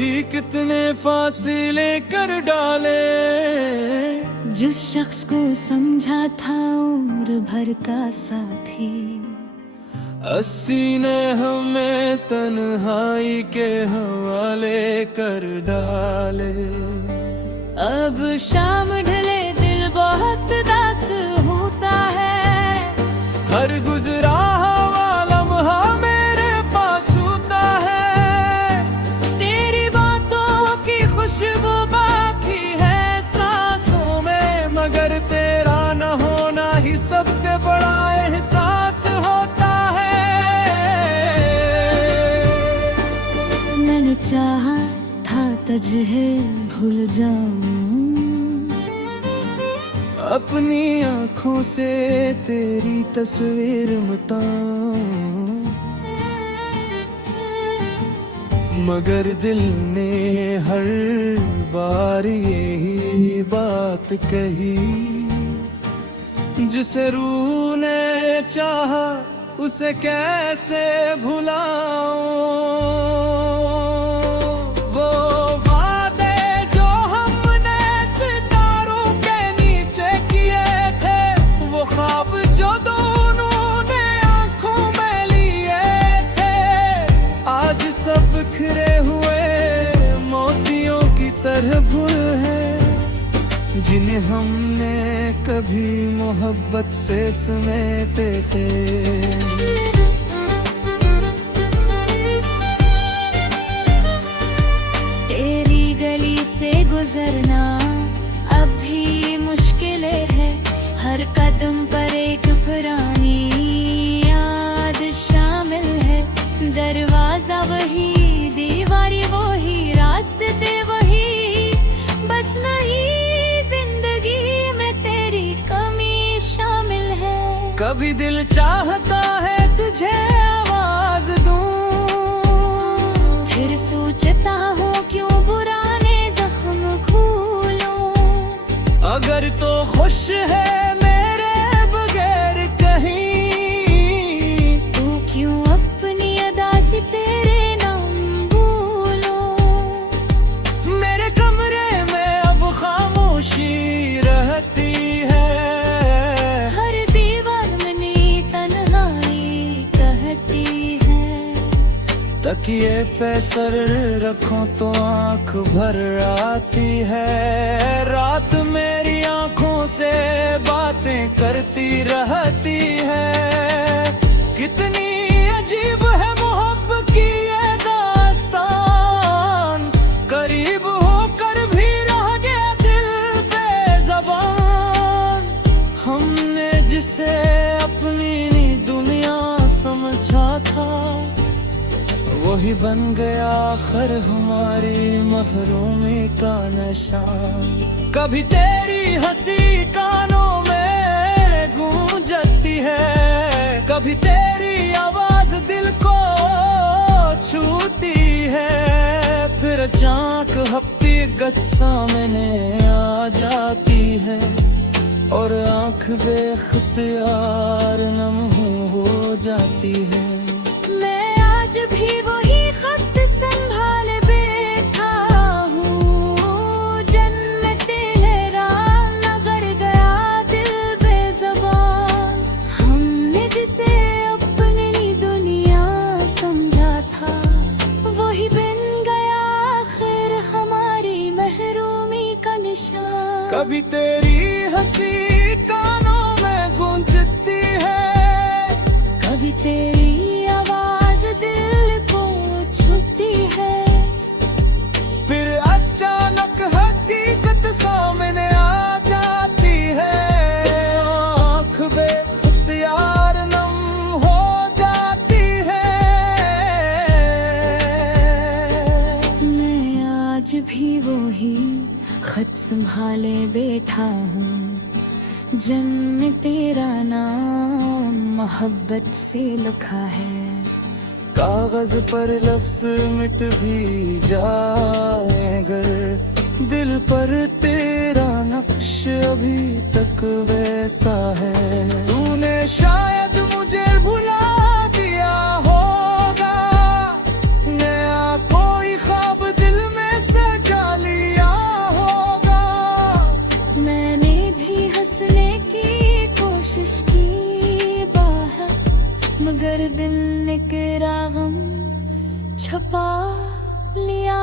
भी कितने फासले कर डाले। जिस शख्स को समझा था उम्र भर का साथी, 80 ने हमें तन्हाई के हवाले कर डाले। अब शाम ढले दिल बहुत दास होता है, हर गुजरा हुआ लम्हा मेरे पास होता है। तेरी बातों की खुशबू बाकी है सांसों में, मगर तेरा न होना ही सबसे बड़ा एहसास होता है। मैंने चाहा था तुझे भूल जाऊं, अपनी आँखों से तेरी तस्वीर मिटाऊं, मगर दिल ने हर बार यही बात कही। जिसे रूह ने चाहा उसे कैसे भुलाऊं। वो वादे जो हमने सितारों के नीचे किए थे, वो ख्वाब जो दोनों ने आंखों में लिए थे, आज सब बिखरे हुए मोतियों की तरह भूल है, जिन्हें हमने कभी मोहब्बत से समेटे थे। तेरी गली से गुजरना अब भी मुश्किल है, हर कदम पर एक पुरानी याद शामिल है। दरवाजा वही, दीवारी वही, रास्ते वही, बस नहीं जिंदगी में तेरी कमी शामिल है। कभी दिल चाहता है तुझे आवाज दूं, फिर सोचता हूँ क्यों पुराने जख्म खोलूं। अगर तो खुश है मेरे बगैर कहीं, तू क्यों अपनी अदा से तेरे नाम बोलूं। मेरे कमरे में अब खामोशी रहती है, हर दीवार में नई तन्हाई कहती है। तकिए पे सर रखो तो आंख भर आती है। रात मेरी आंखों से बातें करती रहती है। कितनी अजीब है मोहब्बत की ये दास्तान, करीब होकर भी रह गया दिल बेज़बान। हमने जिसे अपनी दुनिया समझा था, वही बन गया आखिर हमारी महरूमी का नशा। कभी तेरी हंसी कानों में गूंजती है, कभी तेरी आवाज दिल को छूती है, फिर अचानक हफ्ती गच सामने आ जाती है, और आंख बेख्तियार नम हो जाती है। मैं आज भी वही खत संभाले बैठा हूँ, जन्म तेरा नगर गया दिल बेज़बान। हमने जिसे अपनी दुनिया समझा था, वही बन गया आखिर हमारी महरूमी का निशान। कभी तेरी हंसी कानों में गूंजती है, कभी तेरी आवाज दिल को छूती है, फिर अचानक हकीकत सामने आ जाती है, आँख बेख्तियार नम हो जाती है। मैं आज भी वही खत संभाले बैठा हूँ, जन्म तेरा नाम मोहब्बत से लिखा है। कागज पर लफ्ज मिट भी जाए अगर, दिल पर तेरा नक्श अभी तक वैसा है। तूने शायद मुझे भुला दिया होगा, नया कोई ख्वाब दिल में कोशिश की बाहर मगर दिल ने गिरा गम छपा लिया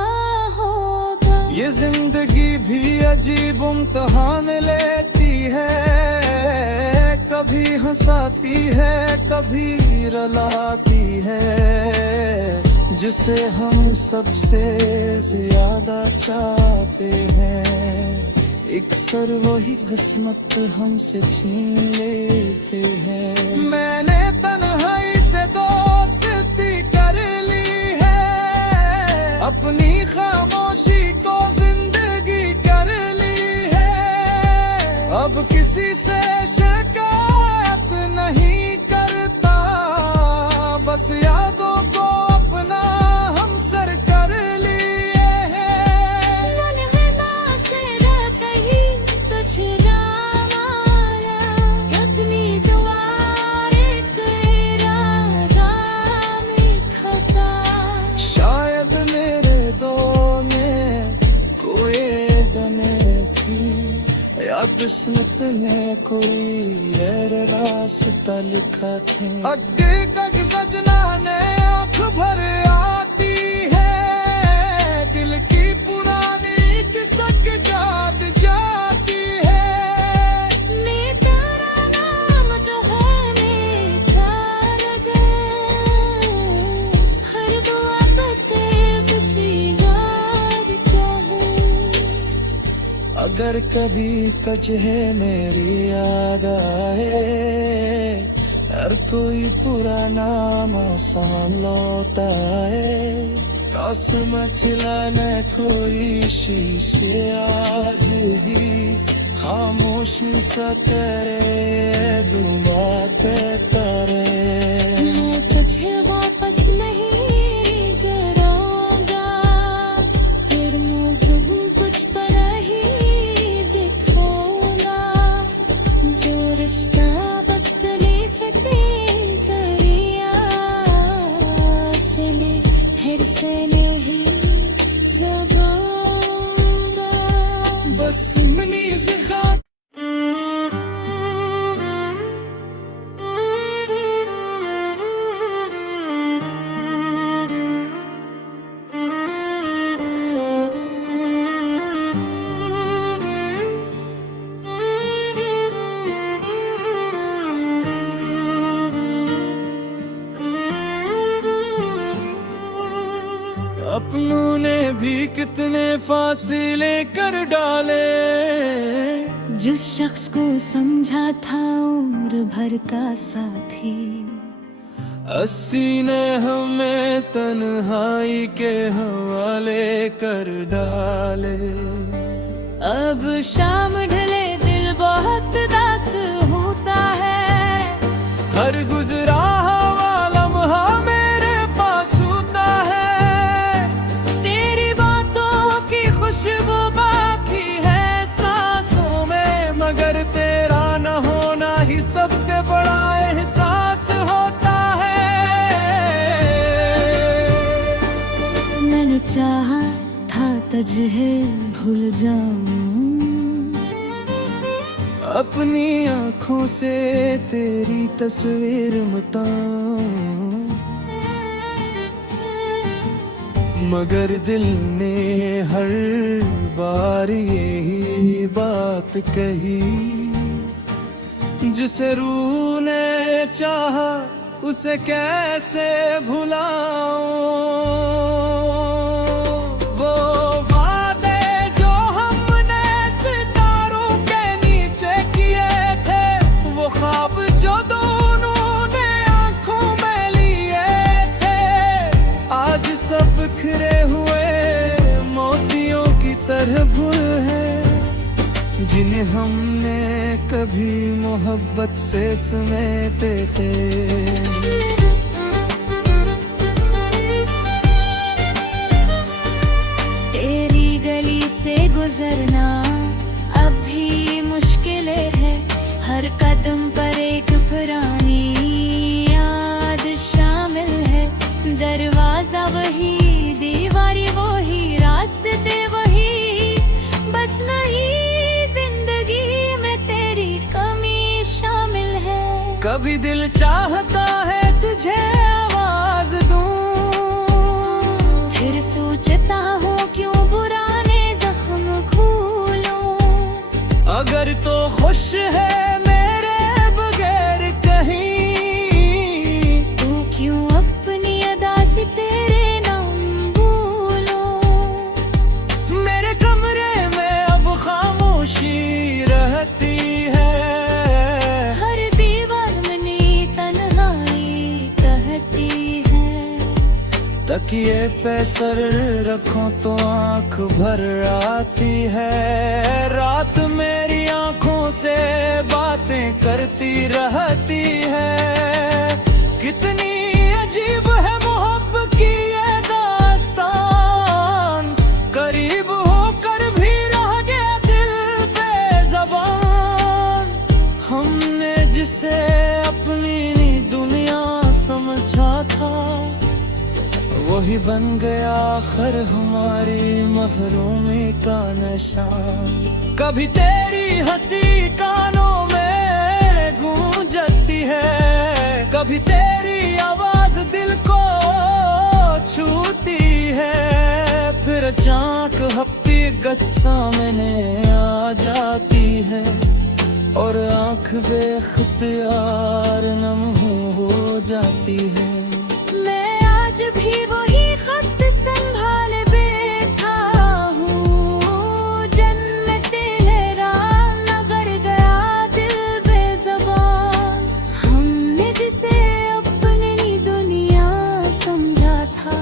होगा। ये जिंदगी भी अजीब इम्तिहान लेती है, कभी हंसाती है कभी रुलाती है। जिसे हम सबसे ज्यादा चाहते हैं, अक्सर वही किस्मत हमसे छीन लेते हैं। मैंने तन्हाई से दोस्ती कर ली है, अपनी खामोशी को जिंदगी कर ली है। अब किसी से शिकायत नहीं करता, बस यादों को अपना हम सर कर लिए हैं। मनगना से रह कहीं तुझे नाम आया, अपनी दुआरे तेरा नाम लिखता। शायद मेरे दो में कोई दमे थी, या किस्मत ने कोई और रास्ता लिखा था। अगे तक सजना ने आँख भर आती है, दिल की पुरानी किसक जाग जाती है। मैं तेरा नाम तो है मेरा रगा, हर दुआ पे खुशी याद चाहे। अगर कभी कजहे मेरी याद आए, हर कोई पुराना मौसम लौट आए। तो समझ लाना कोई शीशे आज ही खामोशी सा तेरे दुआ पे करे। मैं तुझे वापस नहीं कराऊंगा, फिर मौजूद कुछ पर ही दिखाऊंगा। जो रिश्ता तकलीफ दे करिया से ले, फिर से नहीं ज़बाऊंगा। बस सुननी से खातिर अपनों ने भी कितने फासले कर डाले। जिस शख्स को समझा था उम्र भर का साथी, 80 ने हमें तन्हाई के हवाले कर डाले। अब शाम ढले दिल बहुत दास होता है, हर गुजरा हुआ लम्हा मेरे पास होता है। तेरी बातों की खुशबू बाकी है सांसों में, मगर तेरा न होना ही सबसे बड़ा एहसास होता है। मैंने चाहा था तुझे भूल जाऊं, अपनी आँखों से तेरी तस्वीर मिटाऊं, मगर दिल ने हर बार यही बात कही। जिसे रूह ने चाहा उसे कैसे भुलाऊं। वो वादे जो हमने सितारों के नीचे किए थे, वो ख्वाब जो दोनों ने आंखों में लिए थे, आज सब बिखरे हुए मोतियों की तरह भूल है, जिन्हें हमने कभी मोहब्बत से समेटे थे। तेरी गली से गुजरना अब भी मुश्किल है, हर कदम पर एक पुरानी याद शामिल है। दरवाजा वही, दीवारी वही, रास्ते वही, बस नहीं जिंदगी में तेरी कमी शामिल कभी दिल चाहता है तुझे आवाज दूं, फिर सोचता हूँ क्यों पुराने जख्म खोलूं। अगर तो खुश है मेरे बगैर कहीं, तू क्यों अपनी अदा से तेरे नाम बोलूं। मेरे कमरे में अब खामोशी रहती है, हर दीवार में नई तन्हाई कहती है। तकिए पे सर रखो तो आंख भर आती है, रात मेरी आंखों से बातें करती रहती है। कितनी अजीब है मोहब्बत की ये दास्तान, करीब होकर भी रह गया दिल बेज़बान। हमने जिसे अपनी दुनिया समझा था, वही बन गया आखिर हमारी महरूमी का नशा। कभी तेरी हंसी कानों में गूंजती है, कभी तेरी आवाज दिल को छूती है, फिर अचानक हकीकत सामने आ जाती है और आंख बेख्तियार नम हो जाती है। मैं आज भी वही खत संभाल बैठा हूँ, जन्म तेरा नगर गया दिल बेज़बान। हमने जिसे अपनी दुनिया समझा था,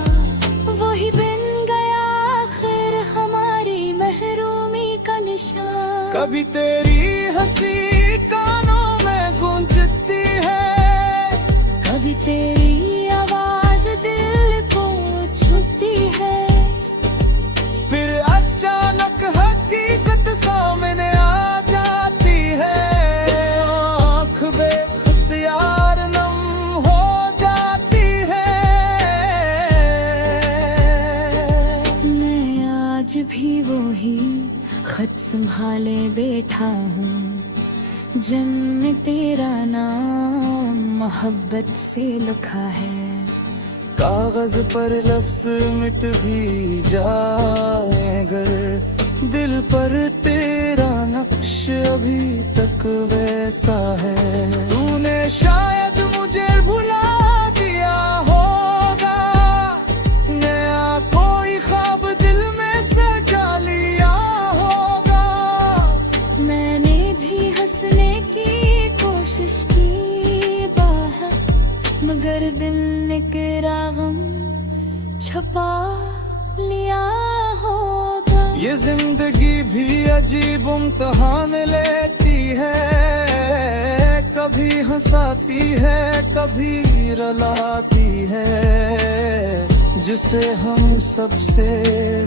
वही बन गया आखिर हमारी महरूमी का निशान। कभी तेरी हंसी कानों में गूंजती है, कभी तेरी आवाज दिल को छूती है, फिर अचानक हकीकत सामने आ जाती है, आँख बेख्तियार नम हो जाती है। मैं आज भी वही खत संभाले बैठा हूँ, जन्म तेरा नाम मोहब्बत से लिखा है। कागज पर लफ्ज मिट भी जाए अगर, दिल पर तेरा नक्श अभी तक वैसा है। तूने शायद मुझे भुला दिया होगा, नया कोई ख्वाब दिल में सजा लिया होगा। मैंने भी हंसने की कोशिश की बाहर, मगर दिल ने तेरा गम छुपा लिया होगा। ये जिंदगी भी अजीब इम्तिहान लेती है, कभी हंसाती है कभी रुलाती है। जिसे हम सबसे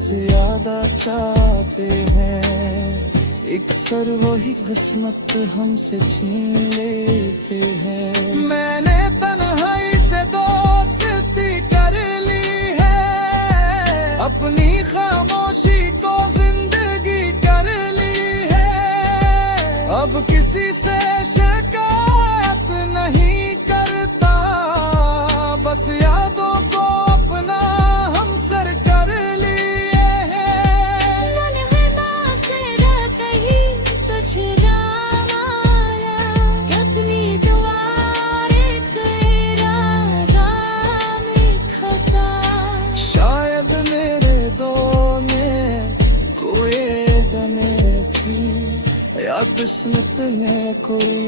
ज्यादा चाहते हैं, अक्सर वही किस्मत हमसे छीन लेते हैं। मैंने तन्हाई से दोस्ती कर ली है, अपनी खामोशी को जिंदगी कर ली है। अब किसी से शिकायत नहीं करता, बस यादों को अपना हमसर कर लिए है। मनगना से रात ही तुझ नाम आया, अपनी दुआरे तेरा नाम लिखता। शायद मेरे दो में कोई दमे थी, या किस्मत ने कोई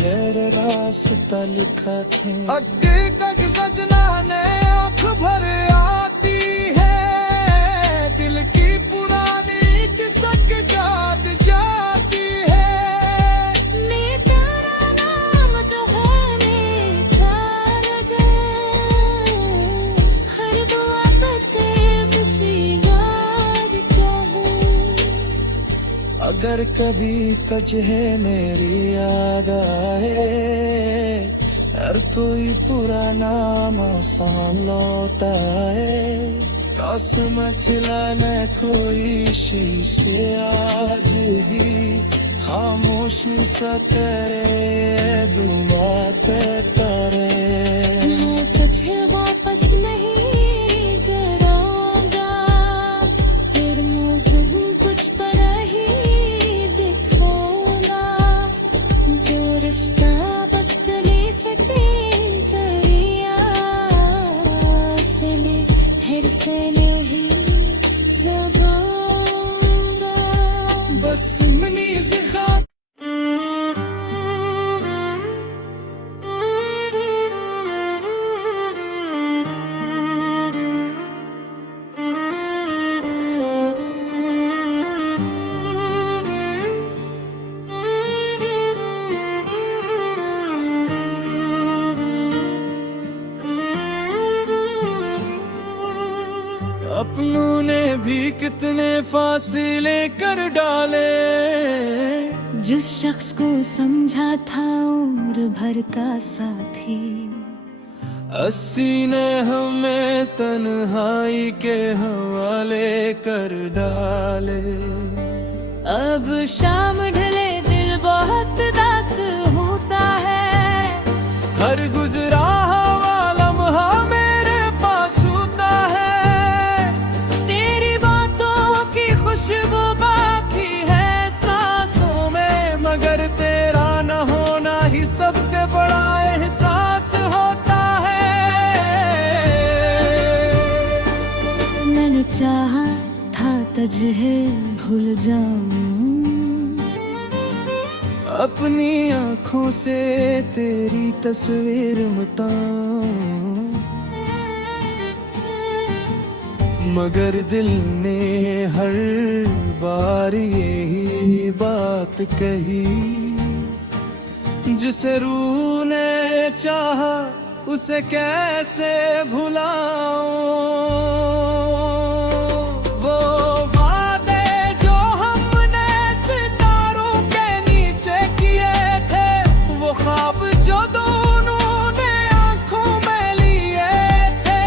ये रास्ता लिखा था। अगे तक सजना ने आँख भर आती है, दिल की पुरानी किसक जाग जाती है। मैं तेरा नाम तो है निखार दे, हर दुआ पे खुशी याद कहूँ। अगर कभी तुझे मेरी याद आए, हर कोई पुराना मौसम लौटा है। तो समझ लाना कोई शीशे आज भी खामोशी सा तेरे बिन बाते तारे। मैं तुझे वापस नहीं कराऊंगा, फिर मौसम कुछ पर ही दिखाऊंगा। जो रिश्ता तकलीफ तेरी दरिया से मैं फिर से नहीं ज़बाऊंगा। बस मनी ज़िखा अपनों ने भी कितने फासले कर डाले। जिस शख्स को समझा था उम्र भर का साथी, 80 ने हमें तन्हाई के हवाले कर डाले। अब शाम ढले दिल बहुत दास होता है। हर गुजरा हुआ लम्हा मेरे पास होता है। तेरी बातों की खुशबू बाकी है सांसों में, मगर तेरा न होना ही सबसे बड़ा एहसास होता है। मैंने चाहा था तुझे भूल जाऊं, अपनी आँखों से तेरी तस्वीर मिटाऊं, मगर दिल ने हर बार यही बात कही। जिसे रूह ने चाहा उसे कैसे भुलाऊं। वो वादे जो हमने सितारों के नीचे किए थे, वो ख्वाब जो दोनों ने आंखों में लिए थे,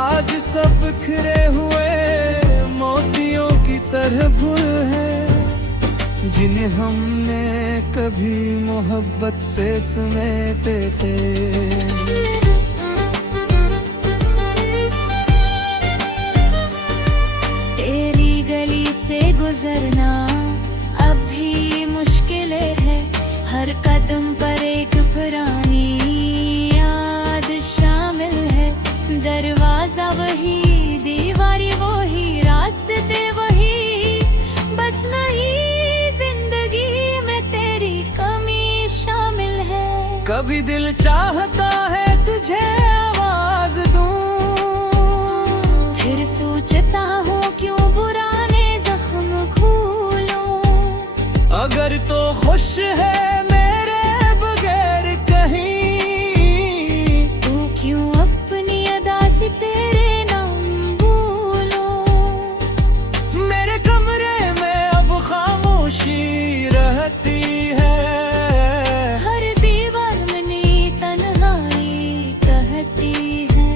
आज सब बिखरे हुए मोतियों की तरह भूल है, जिन्हें हमने कभी मोहब्बत से समेटे थे। तेरी गली से गुजरना अब भी मुश्किल है। हर कदम पर एक पुरानी याद शामिल है। दरवाजा वही, दीवारी वही, रास्ते वही, बस नहीं जिंदगी में तेरी कमी शामिल है। कभी दिल चाहता है तुझे आवाज दूं, फिर सोचता हूँ क्यों पुराने जख्म खोलूं। अगर तो खुश है मेरे बगैर कहीं, तू क्यों अपनी अदा से तेरे नाम भूलूं। मेरे कमरे में अब खामोशी रहती है। हर दीवार में नई तन्हाई कहती है।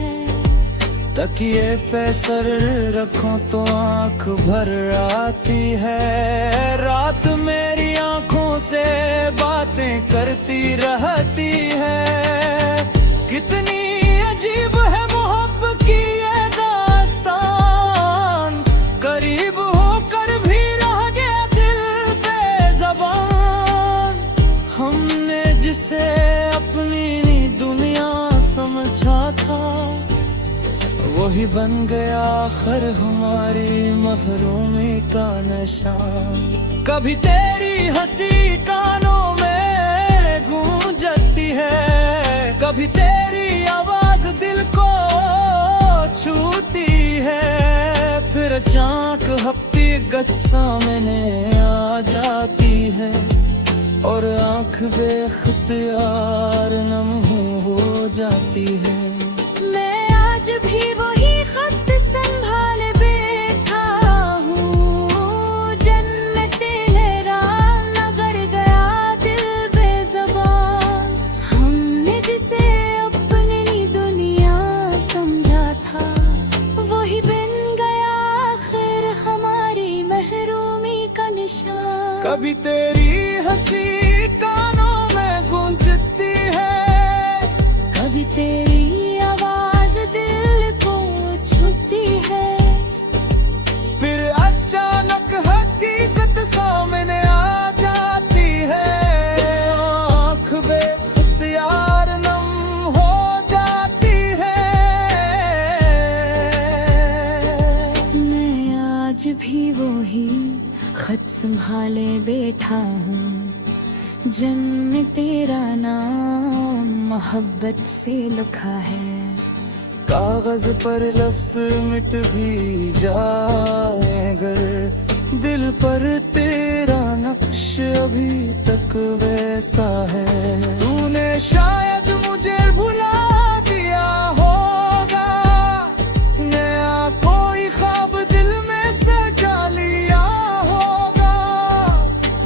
तकिए पे सर रखो तो आंख भर आती है। रात मेरी आंखों से बातें करती रहती है। कितनी अजीब है मोहब्बत की ये दास्तान, करीब होकर भी रह गया दिल बेज़बान। हमने जिसे अपनी दुनिया समझा था, वही बन गया आखिर हमारी महरूमी का नशा। कभी तेरी हंसी कानों में गूंजती है, कभी तेरी आवाज दिल को छूती है। फिर अचानक हफ्ती गज सामने आ जाती है, और आंख बेख्तियार नम हो जाती है। मैं आज भी वही खत संभाल बैठा हूँ। जन्नते लहराम नगर गया दिल बेज़बान। हमने जिसे अपनी दुनिया समझा था, वही बन गया आखिर हमारी महरूमी का निशान। कभी तेरी खत संभाले बैठा हूँ, जन्म तेरा नाम मोहब्बत से लिखा है। कागज पर लफ्ज मिट भी जाए अगर, दिल पर तेरा नक्श अभी तक वैसा है। तूने शायद मुझे भुला दिया होगा, नया कोई ख्वाब दिल में सजा लिया होगा।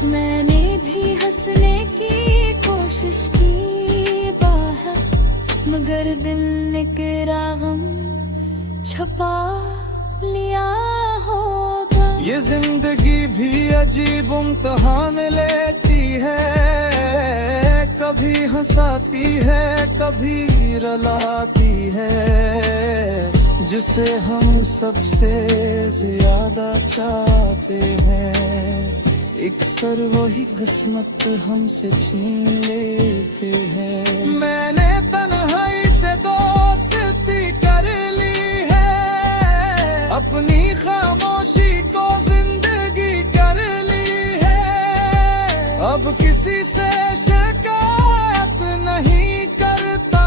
मैंने भी हंसने की कोशिश की बाहर, मगर दिल ने तेरा गम छुपा लिया होगा। ये जिंदगी भी अजीब इम्तिहान लेती है, कभी हंसाती है कभी रुलाती है। जिसे हम सबसे ज्यादा चाहते हैं, अक्सर वही किस्मत हमसे छीन लेते हैं। मैंने तन्हाई से दोस्ती कर ली है, अपनी खामोशी को जिंदगी कर ली है। अब किसी से शिकायत नहीं करता,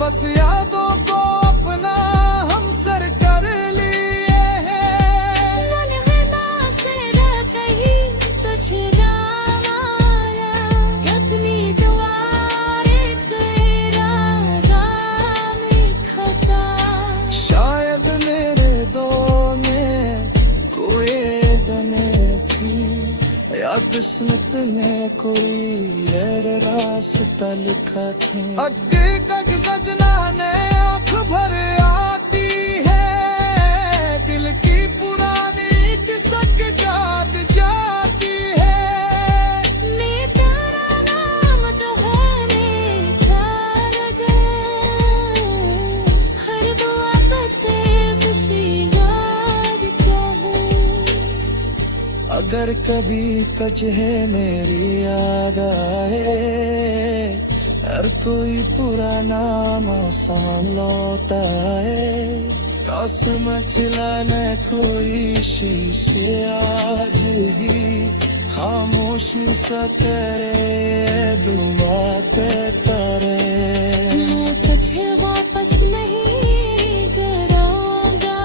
बस यादों को अपना हम सर कर लिए हैं। मनगना से कहीं तुझे राम आया, अपनी दुआरे तेरा राम खता। शायद मेरे दो में कोई दमे थी, या किस्मत में कोई और रास्ता लिखा था। अगे तक सजना ने आँख भर आती है, दिल की पुरानी किसक जाग जाती है। मेरा नाम तो है मेरा रगा, हर दुआ पते खुशी याद क्या है। अगर कभी तुझे मेरी याद आए, हर कोई पुराना मौसम लौटा है। दस मचलाने कोई शीशे आज ही, खामोश सा करे दुआ कहता रहे। मैं तुझे वापस नहीं कराऊंगा,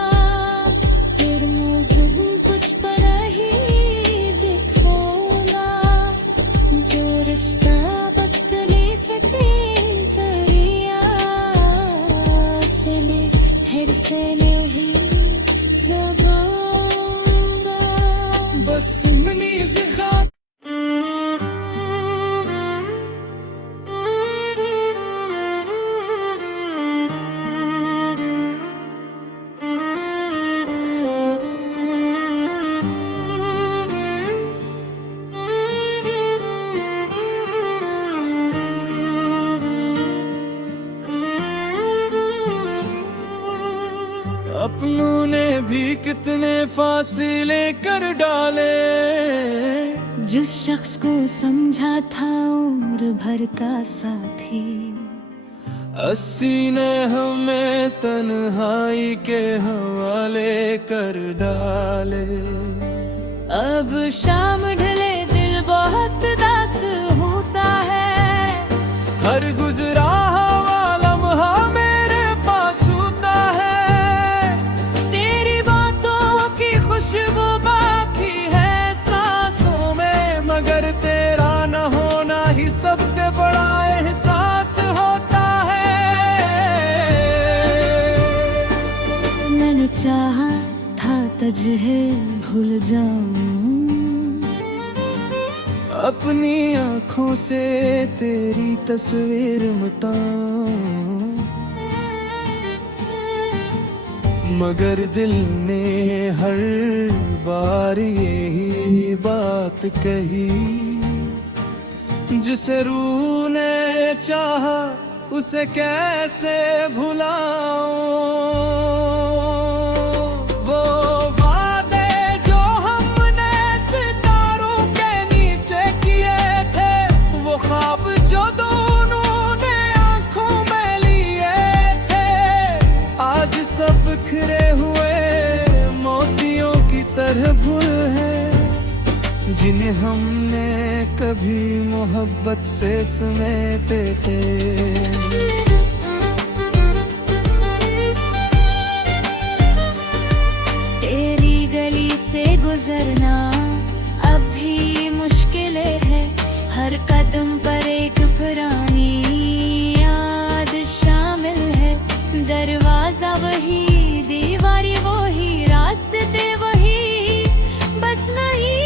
फिर मौजूद कुछ पर ही दिखाऊंगा। जो रिश्ता बदतलीफ दरिया से ले, हिर से नहीं ज़बाऊंगा। बस मनी से खाक अपनों ने भी कितने फासले कर डाले। जिस शख्स को समझा था उम्र भर का साथी, अस्सी ने हमें तन्हाई के हवाले कर डाले। अब शाम ढले दिल बहुत दास होता है। हर गुजरा हुआ लम्हा मेरे पास होता है। तेरी बातों की खुशबू बाकी है सांसों में, मगर तेरा न होना ही सबसे बड़ा एहसास होता है। मैंने चाहा था तुझे भूल जाऊं, अपनी आँखों से तेरी तस्वीर मिटाऊं, मगर दिल ने हर बार यही बात कही। जिसे रूह ने चाहा उसे कैसे भुलाऊं। वो वादे जो हमने सितारों के नीचे किए थे, वो ख्वाब जो दोनों ने आंखों में लिए थे, आज सब बिखरे हुए मोतियों की तरह भूल है। जिन्हें हमने कभी मोहब्बत से समेटे थे। तेरी गली से गुजरना अब भी मुश्किल है, हर कदम पर एक पुरानी याद शामिल है। दरवाजा वही, दीवारी वही, रास्ते वही, बस नहीं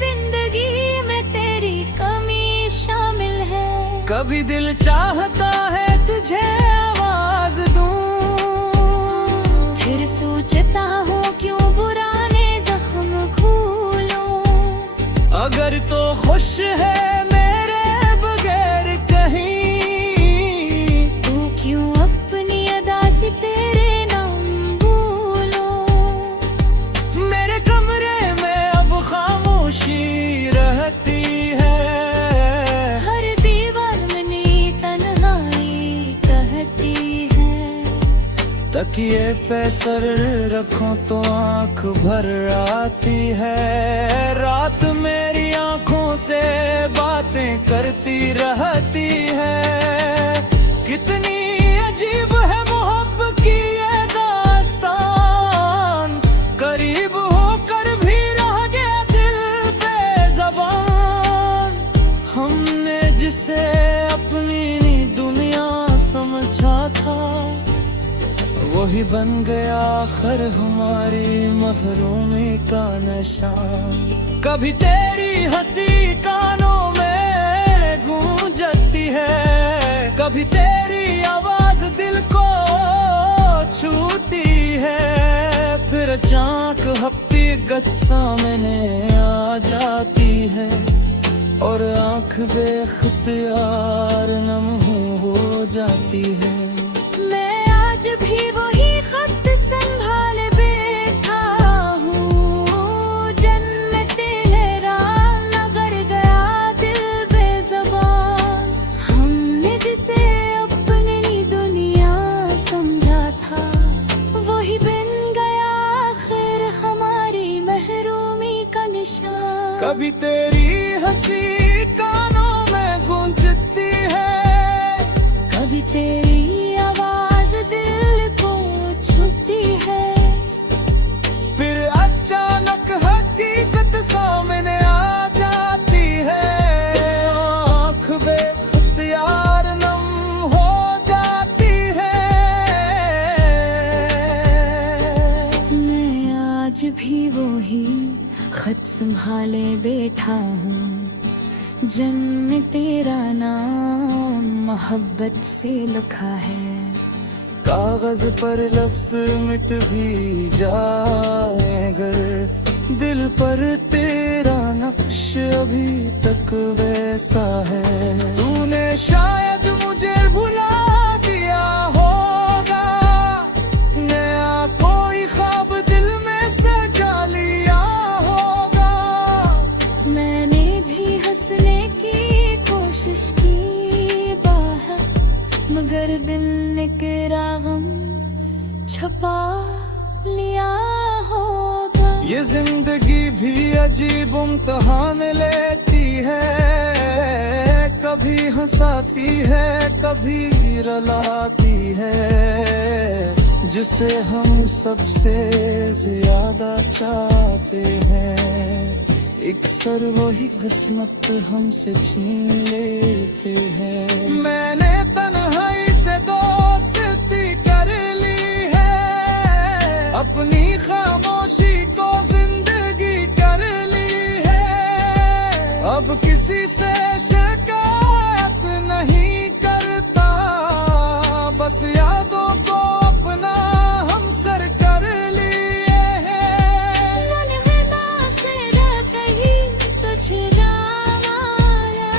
जिंदगी में तेरी कमी शामिल है। कभी दिल चाहता है तुझे आवाज दूं, फिर सोचता हूँ क्यों पुराने जख्म खोलूं। अगर तो खुश है मेरे बगैर कहीं, तू क्यों अपनी अदा से तेरे नाम बोलूं। मेरे कमरे में अब खामोशी रहती है, हर दीवार में नई तन्हाई कहती है। तकिए पे सर रखूं तो आंख भर आती है। रात मेरी आंखों से बातें करती रहती है। कितनी अजीब है मोहब्बत की ये दास्तान, करीब होकर भी रह गया दिल बेज़बान। हमने जिसे अपनी दुनिया समझा था, वही बन गया आखिर हमारी महरूमी का नशा। कभी तेरी हंसी कानों में गूंजती है, कभी तेरी आवाज दिल को छूती है। फिर अचानक हफ्ती गत सामने आ जाती है, और आंख बेख्तियार नम हो जाती है। मैं आज भी वही खत संभाल बैठा हूँ, जन्म तेरा नगर गया दिल बेज़बान। हमने जिसे अपनी दुनिया समझा था, वही बन गया आखिर हमारी महरूमी का निशान। कभी तेरी हंसी कानों में गूंजती है, कभी तेरी आवाज दिल को छूती है। फिर अचानक हकीकत सामने आ जाती है, आँख बेख्तियार नम हो जाती है। मैं आज भी वही खत संभाले बैठा हूँ, जन्म तेरा नाम मोहब्बत से लिखा है। कागज पर लफ्ज मिट भी जाए अगर, दिल पर तेरा नक्श अभी तक वैसा है। तूने शायद मुझे भुला दिया होगा, नया कोई ख्वाब दिल में सजा लिया होगा। मैंने भी हंसने की कोशिश की बाहर, मगर दिल ने तेरा गम छुपा लिया होगा। ये जिंदगी भी अजीब इम्तिहान लेती है, कभी हंसाती है कभी रुलाती है। जिसे हम सबसे ज्यादा चाहते हैं, अक्सर वही किस्मत हमसे छीन लेते हैं। मैंने तन्हाई से दोस्ती कर ली है, अपनी खामोशी को जिंदगी कर ली है। अब किसी से शिकायत नहीं करता, बस यादों को अपना हम सर कर लिए हैं। मनगना से रह कहीं तुझे राम आया,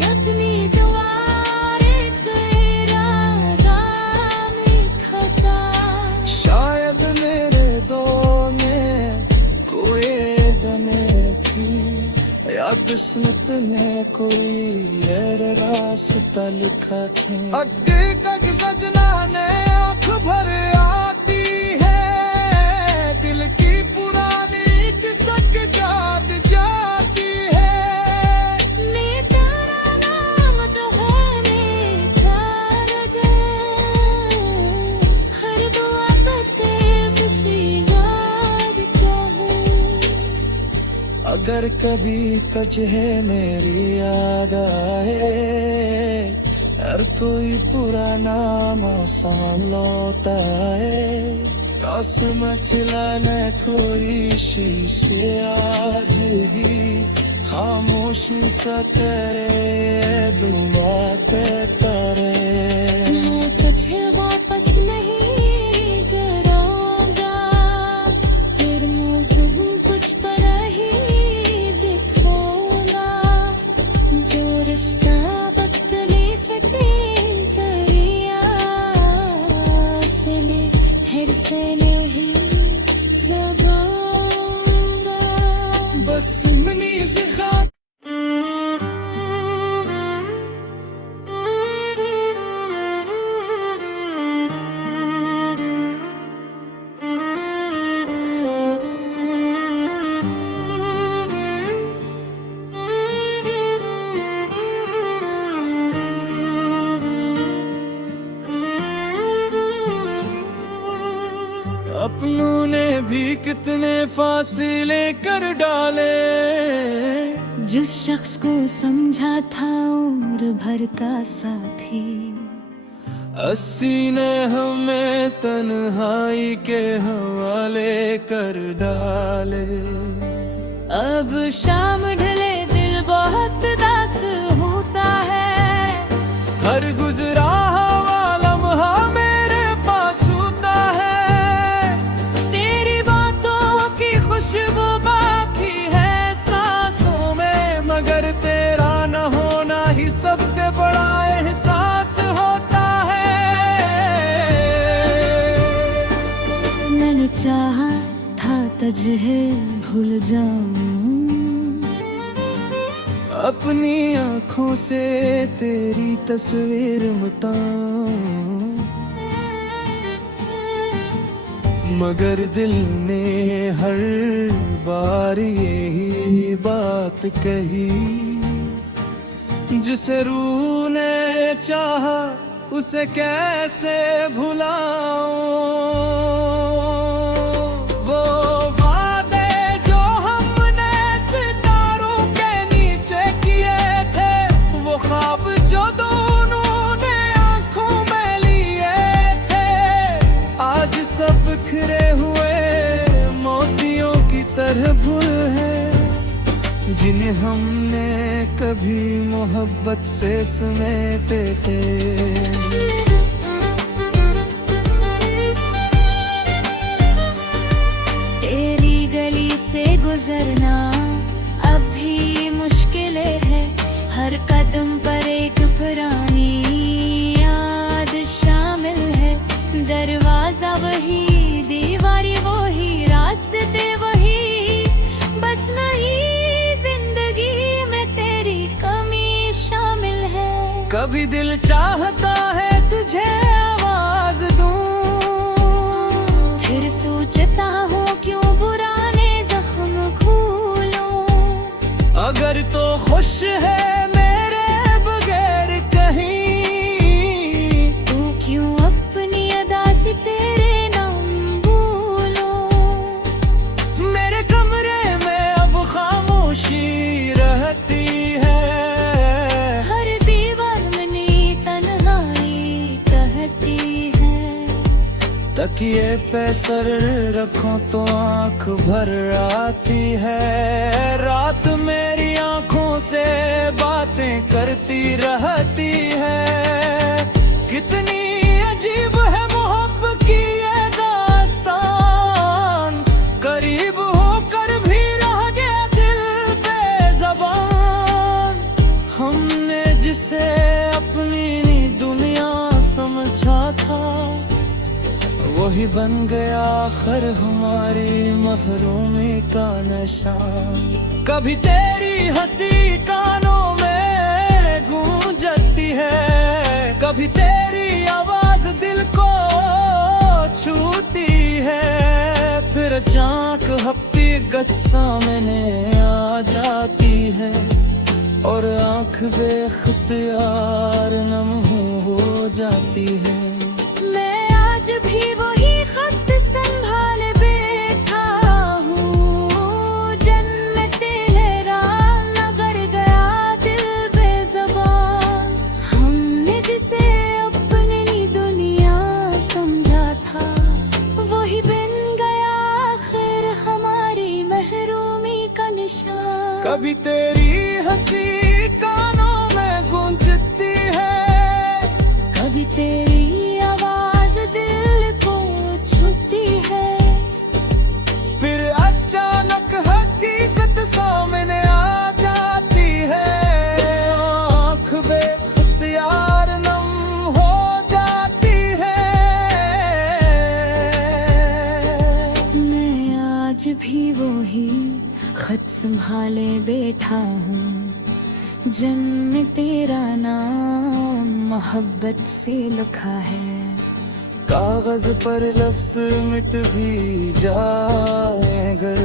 कितनी दुआरे तेरा राम खता। शायद मेरे दो में कोई दमे थी, या किस्मत ने कोई और रास्ता लिखा था। अगे तक सजना ने आँख भर आती है, दिल की पुरानी किसक जाग जाती अगर कभी तुझे मेरी याद आए, हर कोई पुराना मौसम लौटा है, मचलाने कोई शीशे आज भी खामोशी सा तेरे दुआ पे करे। मैं तुझे वापस नहीं कराऊंगा, फिर मौजूद कुछ पर ही दिखाऊंगा, जो रिश्ता तकलीफ दरिया से हिर से नहीं ज़बान बस सुननी सिखा। अपनों ने भी कितने फासले कर डाले, जिस शख्स को समझा था उम्र भर का साथी, 80 ने हमें तन्हाई के हवाले कर डाले। अब शाम ढले दिल बहुत दास होता है, हर गुजरा हुआ लम्हा मेरे पास होता है, तेरी बातों की खुशबू बाकी है सांसों में, मगर तेरा न होना ही सबसे बड़ा एहसास होता है। मैंने चाहा था तुझे भूल जाऊं, अपनी आँखों से तेरी तस्वीर मिटाऊं, मगर दिल ने हर बार यही बात कही, जिसे रूह ने चाहा उसे कैसे भुलाऊं। वो वादे जो हमने सितारों के नीचे किए थे, वो ख्वाब जो दोनों ने आंखों में लिए थे, आज सब बिखरे हुए मोतियों की तरह भूल है, जिन्हें हमने कभी मोहब्बत से समेटे थे। तेरी गली से गुजरना अब भी मुश्किल है, हर कदम पर एक पुरानी याद शामिल है, दरवाजा वही दीवारी वही रास्ते वही, बस नहीं जिंदगी में तेरी कमी शामिल है। कभी दिल चाहता है तुझे आवाज दूं, फिर सोचता हूँ क्यों पुराने जख्म खोलूं, अगर तो खुश है मेरे बगैर कहीं, तू क्यों अपनी अदा से तेरे नाम बोलूं, मेरे कमरे में अब खामोशी रहती है, हर दीवार में नई तन्हाई कहती है, तकिए पे सर रखो तो आंख भर आती है, रात मेरी आंखों से बातें करती रहती है, कितनी अजीब है मोहब्बत की ये दास्तान, करीब होकर भी रह गया दिल बेज़बान, हमने जिसे अपनी दुनिया समझा था, वही बन गया आखिर हमारी महरूमी का नशा। कभी तेरी हंसी कानों में गूंजती है, कभी तेरी आवाज दिल को छूती है, फिर अचानक हफ्ती गत सामने आ जाती है, और आंख बेख्तियार नम हो जाती है। मैं आज भी वही खत संभाले बैठा हूँ, जन्म तेरे खत संभाले बैठा हूँ, जन्म तेरा नाम मोहब्बत से लिखा है। कागज पर लफ्ज मिट भी जाए अगर,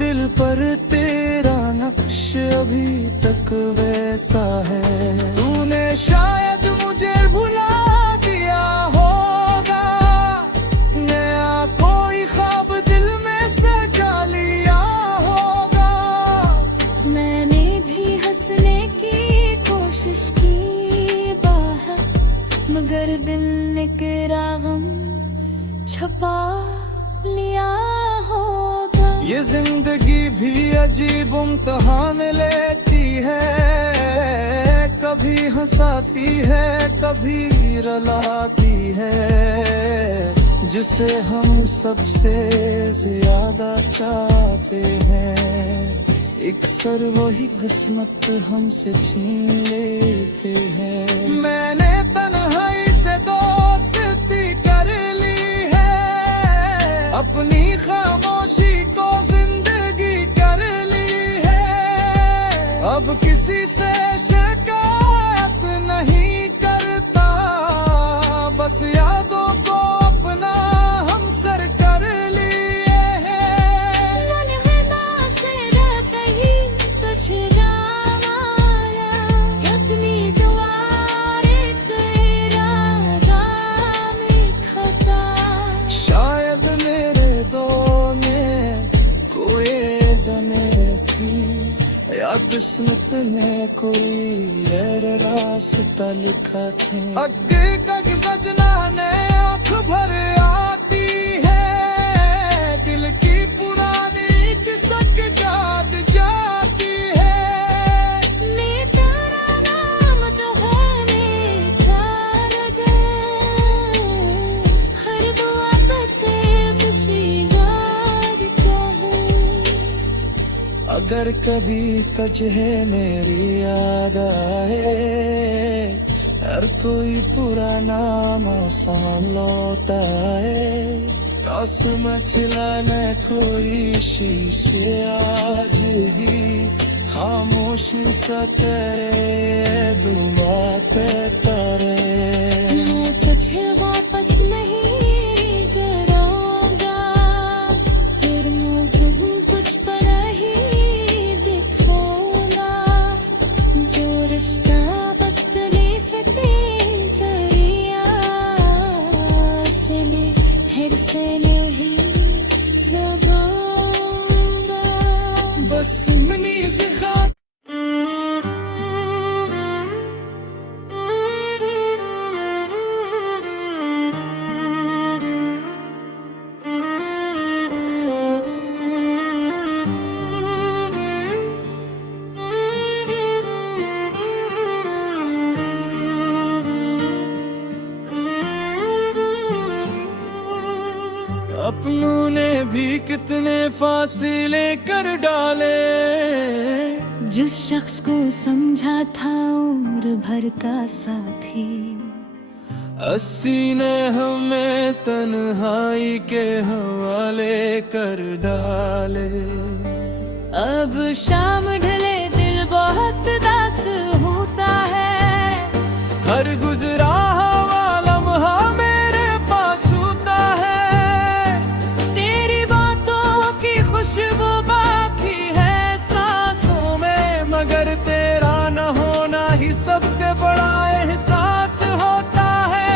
दिल पर तेरा नक्श अभी तक वैसा है। तूने शायद मुझे भुला दिया होगा, नया कोई ख्वाब दिल में सजा लिया होगा। मैंने भी हंसने की कोशिश की बाहर, मगर दिल ने तेरा गम छुपा लिया होगा। ये जिंदगी भी अजीब इम्तिहान लेती है, कभी हंसाती है कभी रुलाती है। जिसे हम सबसे ज्यादा चाहते हैं, अक्सर वही किस्मत हमसे छीन लेते हैं। मैंने तन्हाई से दोस्ती कर ली है, अपनी खामोशी को जिंदगी कर ली है। अब किसी से शिकायत नहीं करता, बस यादों को अपना हमसर कर लिए है। मन है ना से रह कहीं कुछ ना आया, अपनी दुआरे तेरा नाम खता। शायद मेरे दो में कोई दमे थी, या किस्मत ने कोई रास्ता लिखा था। अगे तक सजना ने आँख भर आती है, दिल की पुरानी किसक याद जाती है। मैं तेरा नाम दोहराने जा गया, हर दुआ पे खुशी मांगता हूँ। अगर कभी तुझे मेरी याद आए, हर कोई पुराना मौसम लौटा है। टॉस मचलाने कोई शीशे आज ही, खामोशी सा तेरे दुआ पे तारे। मैं तुझे वापस नहीं करूँगा, फिर मौजूद कुछ पर ही दिखूँगा। जो रिश्ता तकलीफ दी करिया से ने फिर से नहीं ज़बाऊँगा। बस मनी से खा अपनों ने भी कितने फासले कर डाले। जिस शख्स को समझा था उम्र भर का साथी, अस्सी ने हमें तन्हाई के हवाले कर डाले। अब शाम ढले दिल बहुत दास होता है, हर गुजरा हुआ लम्हा मेरे पास होता है। तेरी बातों की खुशबू बाकी है सांसों में, मगर तेरा न होना ही सबसे बड़ा एहसास होता है।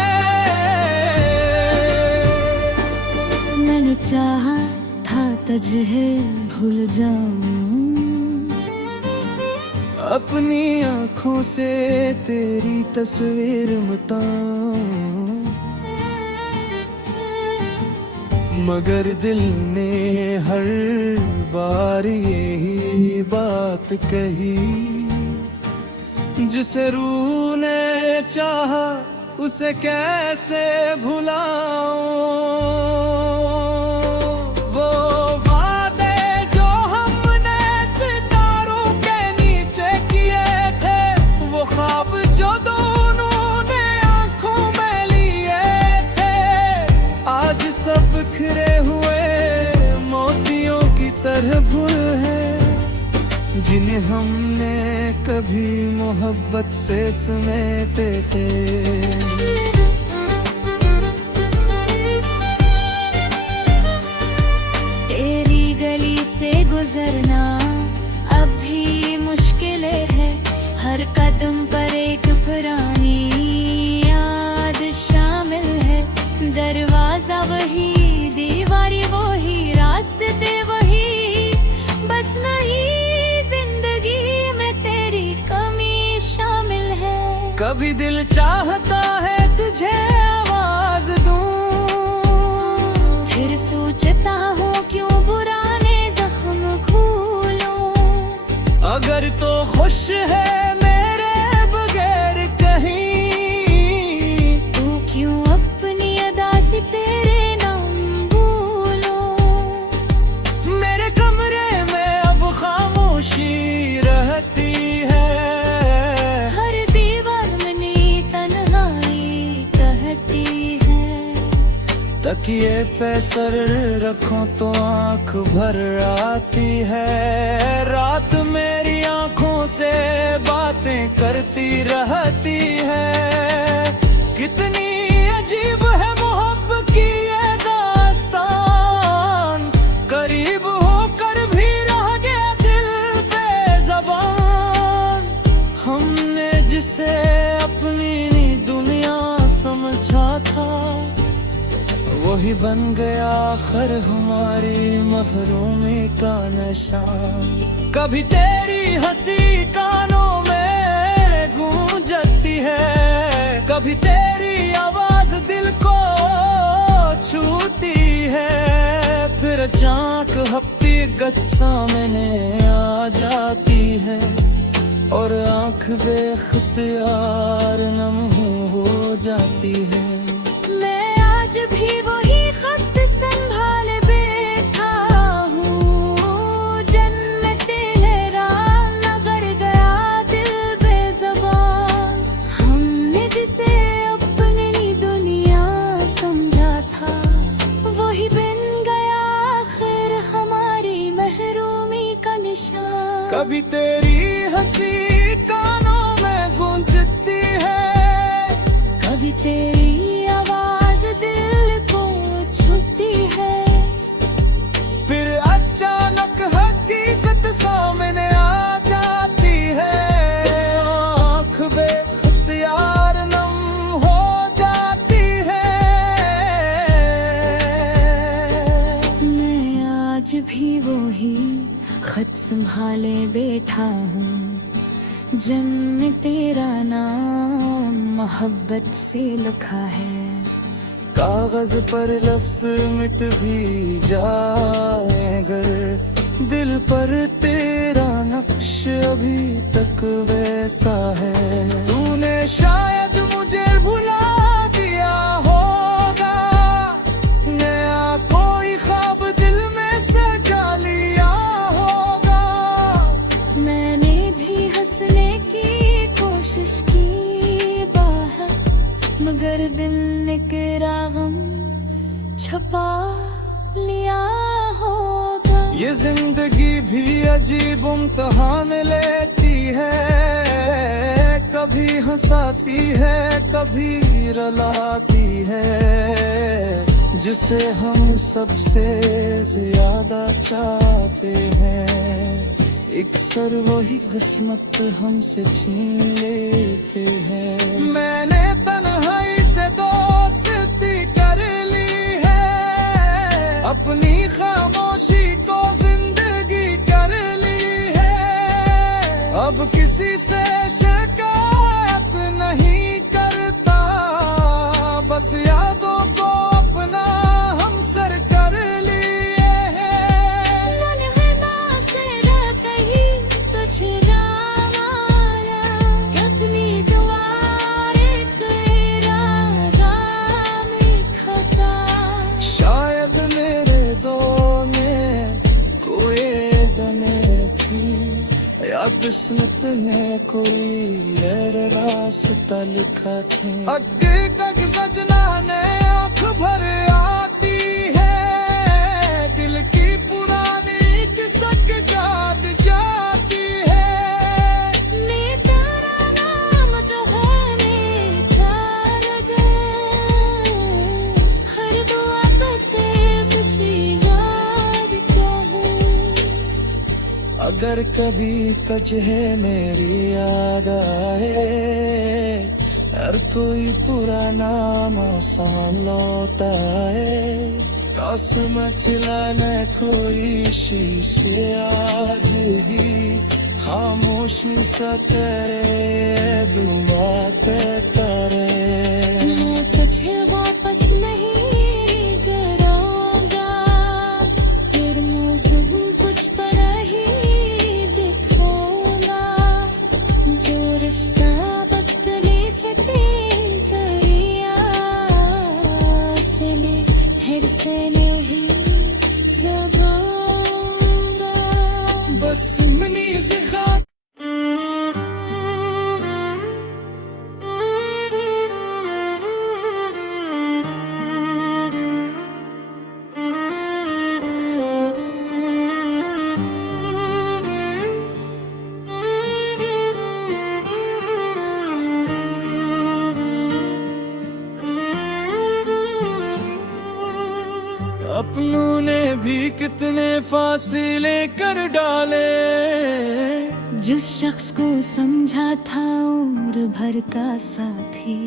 मैंने चाहा था तुझे भूल जाऊं, अपनी आँखों से तेरी तस्वीर मिटाऊं, मगर दिल ने हर बार यही बात कही। जिसे रूह ने चाहा उसे कैसे भुलाऊं। वो वादे जो हमने सितारों के नीचे किए थे, वो ख्वाब जो दोनों ने आंखों में लिए थे, आज सब बिखरे हुए मोतियों की तरह भूल है। जिन्हें हमने कभी मोहब्बत से समेटे थे। तेरी गली से गुजरना अब भी मुश्किल है, हर कदम पर एक पुरानी याद शामिल है। दरवाजा वही, दीवारी वही, रास्ते वही, बस नहीं जिंदगी में तेरी कमी शामिल है। कभी दिल चाहता है तुझे आवाज दूं, फिर सोचता हूँ क्यों पुराने जख्म खोलूं। अगर तो खुश है मेरे बगैर कहीं, तू क्यों अपनी अदा से तेरे नाम बोलूं। मेरे कमरे में अब खामोशी रहती है, हर दीवार में नई तन्हाई कहती है। तकिए पे सर रखो तो आंख भर आती है, रात मेरी आंखों से बातें करती रहती है। कितनी अजीब है मोहब्बत की ये दास्तान, करीब होकर भी रह गया दिल बेज़बान। हमने जिसे अपनी दुनिया समझा था, वही बन गया आखिर हमारी महरूमी का नशा। कभी तेरी हंसी कानों में गूंजती है, कभी तेरी आवाज दिल को छूती है, फिर अचानक हफ्ती गत सामने आ जाती है और आंख बेख्तियार नम हो जाती है। मैं आज भी वही खत संभाल बैठा हूँ, जन्म तेरा नगर गया दिल बेज़बान। हमने जिसे अपनी दुनिया समझा था, वही बन गया आखिर हमारी महरूमी का निशान। कभी तेरी हंसी कानों में गूंजती है, कभी तेरी आवाज दिल को छूती है, फिर अचानक हकीकत सामने आ जाती है, आँख बेख्तियार नम हो जाती है। मैं आज भी वही खत संभाले बैठा हूँ, जन्म तेरा नाम मोहब्बत से लिखा है। कागज पर लफ्ज मिट भी जाए अगर, दिल पर तेरा नक्श अभी तक वैसा है। तूने शायद मुझे भुला दिया होगा, नया कोई ख्वाब दिल में सजा लिया होगा। मैंने भी हंसने की कोशिश की बाहर, मगर दिल ने तेरा गम छुपा लिया होगा। ये जिंदगी भी अजीब इम्तिहान लेती है, कभी हंसाती है कभी रुलाती है। जिसे हम सबसे ज्यादा चाहते हैं, अक्सर वही किस्मत हमसे छीन लेते हैं। मैंने तन्हाई से दोस्ती कर ली है, अपनी खामोशी को जिंदगी कर ली है। अब किसी से शिकायत नहीं करता, बस यादों को अपना हम सर कर लिए हैं। मनहना से कहीं कुछ नाम आया, अपनी दुआरे तेरा नाम लिखता। शायद मेरे दो में कोई दमे थी, या किस्मत ने कोई और रास्ता लिखा था। अगे तक सजना ने आँख भर आती है, दिल की पुरानी किसक याद जाती है। अगर कभी तुझे मेरी याद आए, हर कोई पुराना मौसम लौट आए, टॉस मचलाने कोई शीशे आज ही खामोशी सा करे दुआ के करे। मैं तुझे वापस नहीं कराऊंगा, फिर मौसम कुछ पर ही दिखाऊंगा, जो रिश्ता बदले फिर करिया से मैं हिर से नहीं ज़बाऊंगा। बस मनी ज़िखा अपनों ने भी कितने फासले कर डाले, जिस शख्स को समझा था उम्र भर का साथी,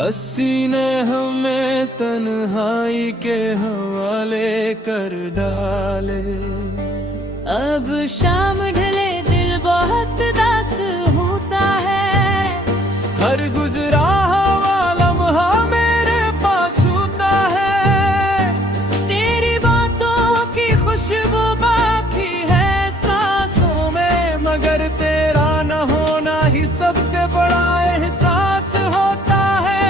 80 ने हमें तन्हाई के हवाले कर डाले। अब शाम ढले दिल बहुत दास होता है, हर गुजरा हुआ लम्हा मेरे पास होता है, तेरी बातों की खुशबू बाकी है सांसों में, मगर तेरा न होना ही सबसे बड़ा एहसास होता है।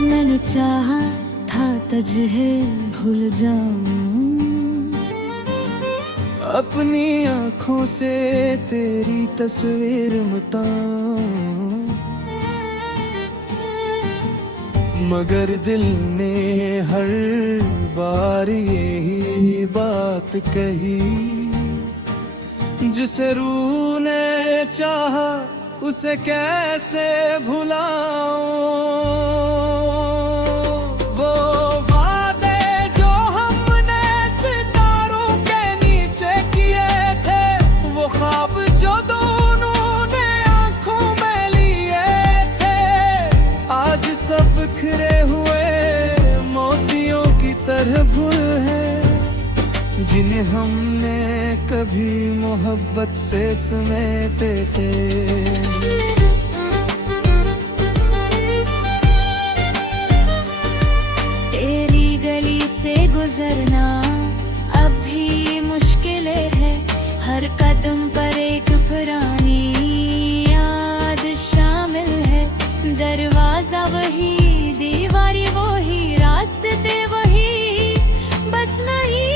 मैंने चाहा था तुझे भूल जाऊं, अपनी आँखों से तेरी तस्वीर मिटाऊं, मगर दिल ने हर बार यही बात कही, जिसे रूह ने चाहा उसे कैसे भुलाऊं। वो वादे जो हमने सितारों के नीचे किए थे, वो ख्वाब जो दोनों ने आंखों में लिए थे, आज सब बिखरे हुए मोतियों की तरह भूल है, जिन्हें हमने कभी मोहब्बत से समेटे थे। तेरी गली से गुजरना अब भी मुश्किल है, हर कदम पर एक पुरानी याद शामिल है, दरवाजा वही दीवारी वही रास्ते वही, बस नहीं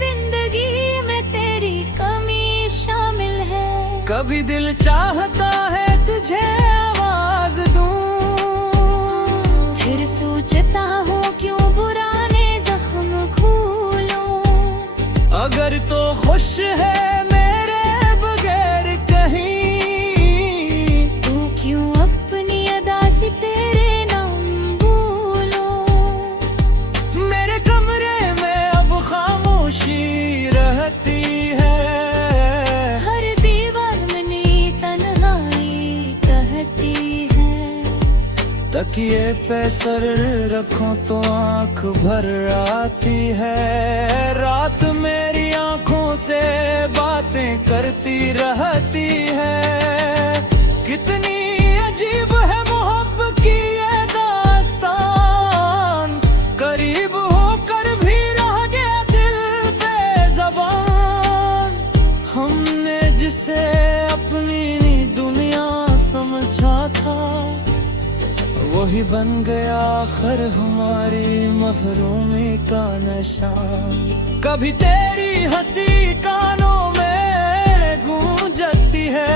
जिंदगी में तेरी कमी शामिल है। कभी दिल चाहता है तुझे आवाज दूं, फिर सोचता हूँ क्यों पुराने जख्म खोलूं, अगर तो खुश है मेरे बगैर कहीं, तू क्यों अपनी अदा से तेरे नाम भूलूं। मेरे कमरे में अब खामोशी रहती है, हर दीवार में नई तन्हाई कहती है, तकिए पे सर रखो तो आंख भर आती है, रात मेरी आंखों से बातें करती रहती है। कितनी अजीब है मोहब्बत की ये दास्तान, करीब होकर भी रह गया दिल बेज़बान, हमने जिसे अपनी दुनिया समझा था, वही बन गया आखिर हमारी महरूमी का नशा। कभी तेरी हंसी कानों में गूंजती है,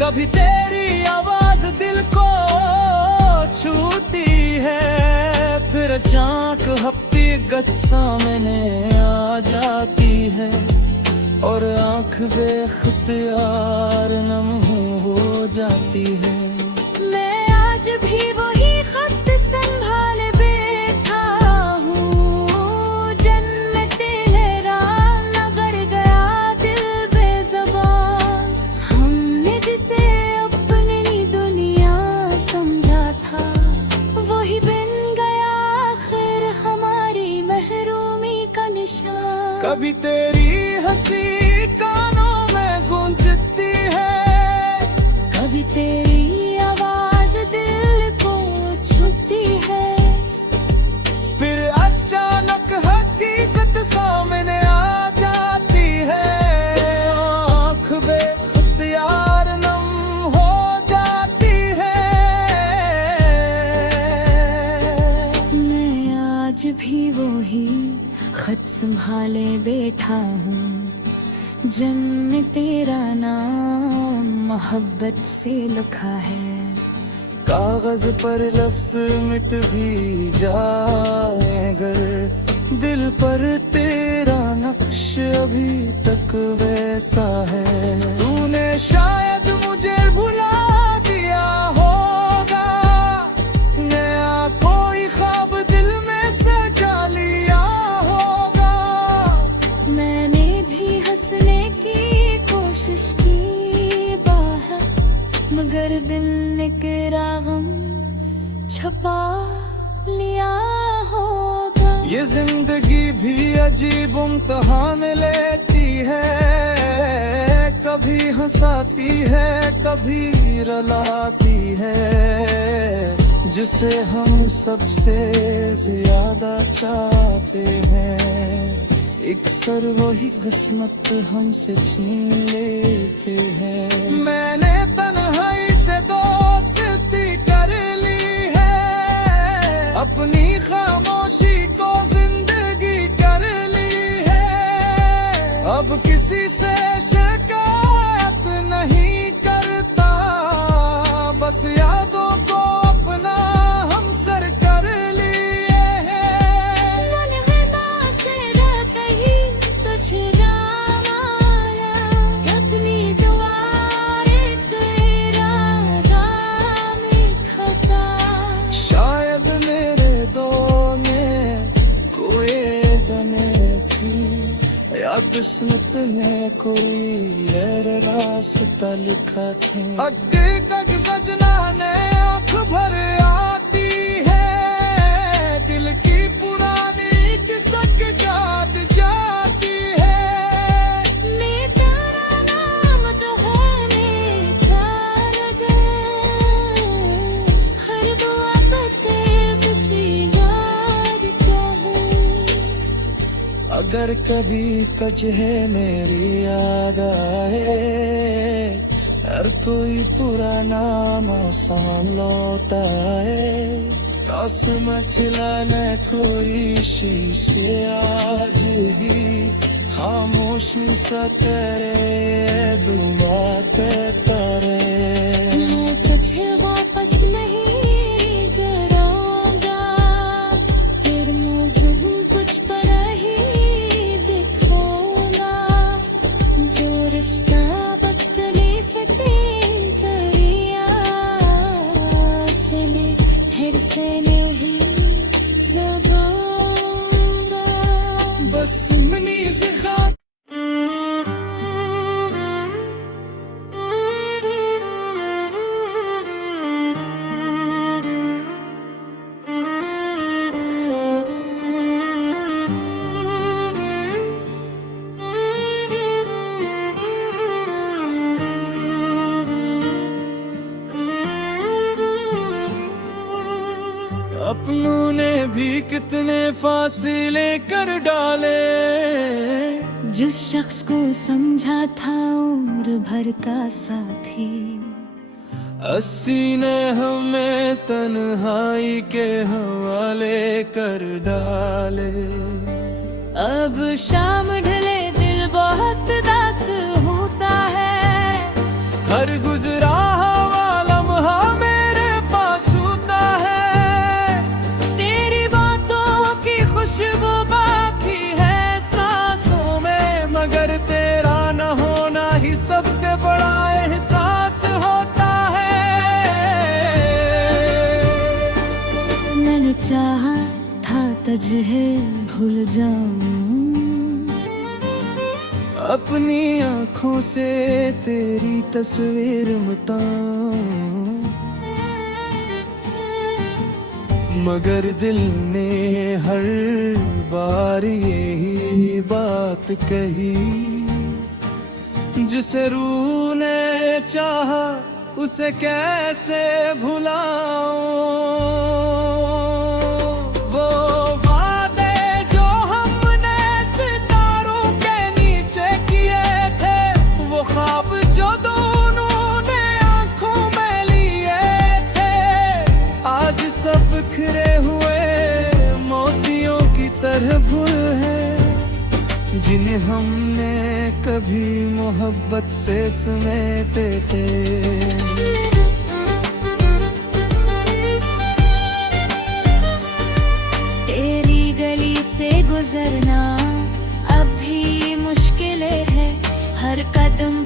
कभी तेरी आवाज दिल को छूती है, फिर अचानक हफ्ती गत सामने आ जाती है, और आंख बेख्तियार नम हो जाती है। मैं आज भी वही खत संभाल बैठा हूँ, जन्नत है बात यार नम हो जाती है। मैं आज भी वही खत संभाले बैठा हूँ, जन्म तेरा नाम मोहब्बत से लिखा है। कागज पर लफ्ज मिट भी जाए अगर दिल पर तेरा नक्श अभी तक वैसा है। तूने शायद मुझे भुला दिया होगा, नया कोई ख्वाब दिल में सजा लिया होगा। मैंने भी हंसने की कोशिश की बाहर, मगर दिल ने तेरा गम छुपा लिया होगा। ये जिंदगी भी अजीब इम्तिहान लेती है, कभी हंसाती है कभी रुलाती है। जिसे हम सबसे ज्यादा चाहते हैं, अक्सर वही किस्मत हमसे छीन लेते हैं। मैंने तन्हाई से दोस्ती कर ली है, अपनी खामोशी को जिंदगी कर ली है। अब किसी से शिकायत नहीं करता, बस यादों को अपना हम सर कर लिए हैं। मनगदा से रात ही तुझे राम आया, अपनी दुआरे तेरा नाम लिखता। शायद मेरे दो में कोई दमे थी, या किस्मत ने कोई और रास्ता लिखा था। अगे तक सजना ने आँख भर आती है, दिल की पुरानी किसक याद जाती है। मैं तेरा नाम तो है मेरा रगन, हर दुआ पे खुशी याद कहूँ। अगर कभी तुझे मेरी याद आए, हर कोई पुराना मौसम लौटा है। दस मचलाने कोई शीशे आज ही, खामोशी सा तेरे दुआते तारे। मैं तुझे वापस नहीं कराऊंगा, फिर मौजूद कुछ पर ही दिखूंगा। जो रिश्ता बदतमीज दरिया से फिर से नहीं ज़बाऊंगा। बस सुननी से खात अपनों ने भी कितने फासले कर डाले। जिस शख्स को समझा था उम्र भर का साथी, अस्सी ने हमें तन्हाई के हवाले कर डाले। अब शाम ढले दिल बहुत दास होता है। हर गुजरा हुआ लम्हा मेरे पास होता है। तेरी बातों की खुशबू बाकी है सांसों में, मगर तेरा न होना ही सबसे बड़ा एहसास होता है। मैंने चाहा था तुझे भूल जाऊं, अपनी आँखों से तेरी तस्वीर मिटाऊं, मगर दिल ने हर बार यही बात कही। जिसे रूह ने चाहा उसे कैसे भुलाऊं। वो वादे जो हमने सितारों के नीचे किए थे, वो ख्वाब जो दूर दिन हमने कभी मोहब्बत से समेटे थे। तेरी गली से गुजरना अब भी मुश्किल है, हर कदम